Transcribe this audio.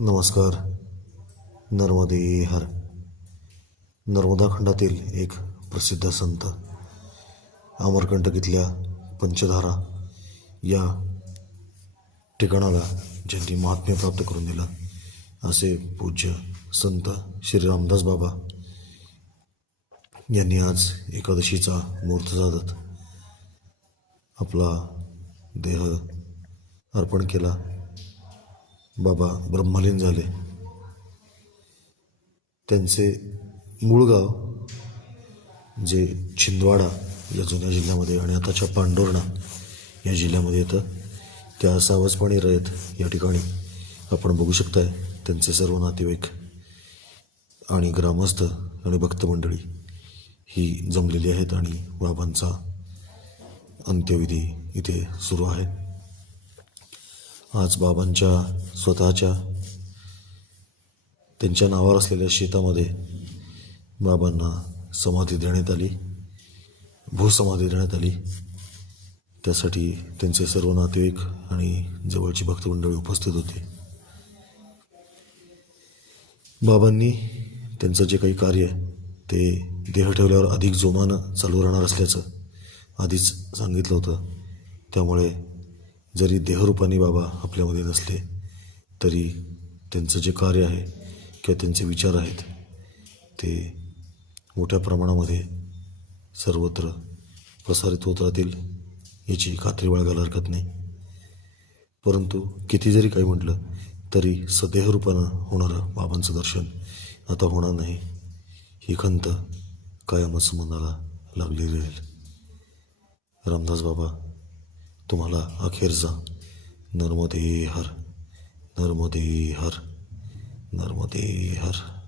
नमस्कार. नर्मदे हर. नर्मदा खंडातील एक प्रसिद्ध संत, अमरकंटक इथल्या पंचधारा या ठिकाणाला ज्यांनी महात्म्य प्राप्त करून दिलं असे पूज्य संत श्री रामदास बाबा यांनी आज एकादशीचा मुहूर्त साधत आपला देह अर्पण केला. बाबा ब्रह्मलीन झाले. त्यांचे मूळ गाव जे छिंदवाडा या जुन्या जिल्ह्यामध्ये आणि आताच्या पांडुर्णा या जिल्ह्यामध्ये येतं, त्या सावजपाणी रयत या ठिकाणी आपण बघू शकताय त्यांचे सर्व नातेवाईक आणि ग्रामस्थ आणि भक्तमंडळी ही जमलेली आहेत आणि बाबांचा अंत्यविधी इथे सुरू आहे. आज बाबांच्या स्वतःच्या त्यांच्या नावावर असलेल्या शेतामध्ये बाबांना समाधी देण्यात आली, भूसमाधी देण्यात आली. त्यासाठी त्यांचे सर्व नातेवाईक आणि जवळची भक्तमंडळी उपस्थित होते. बाबांनी त्यांचं जे काही कार्य ते देह ठेवल्यावर अधिक जोमानं चालू राहणार असल्याचं आधीच सांगितलं होतं. त्यामुळे जरी देहरूपाने बाबा आपल्यामध्ये नसले तरी त्यांचं जे कार्य आहे किंवा त्यांचे विचार आहेत ते मोठ्या प्रमाणामध्ये सर्वत्र प्रसारित होत राहतील याची खात्री बाळगायला हरकत नाही. परंतु किती जरी काही म्हटलं तरी सदेहरूपानं होणारं बाबांचं दर्शन आता होणार नाही ही खंत कायमच मनाला लागलेली राहील. रामदास बाबा तुम्हाला अखेरचा नर्मदे हर, नर्मदे हर, नर्मदे हर.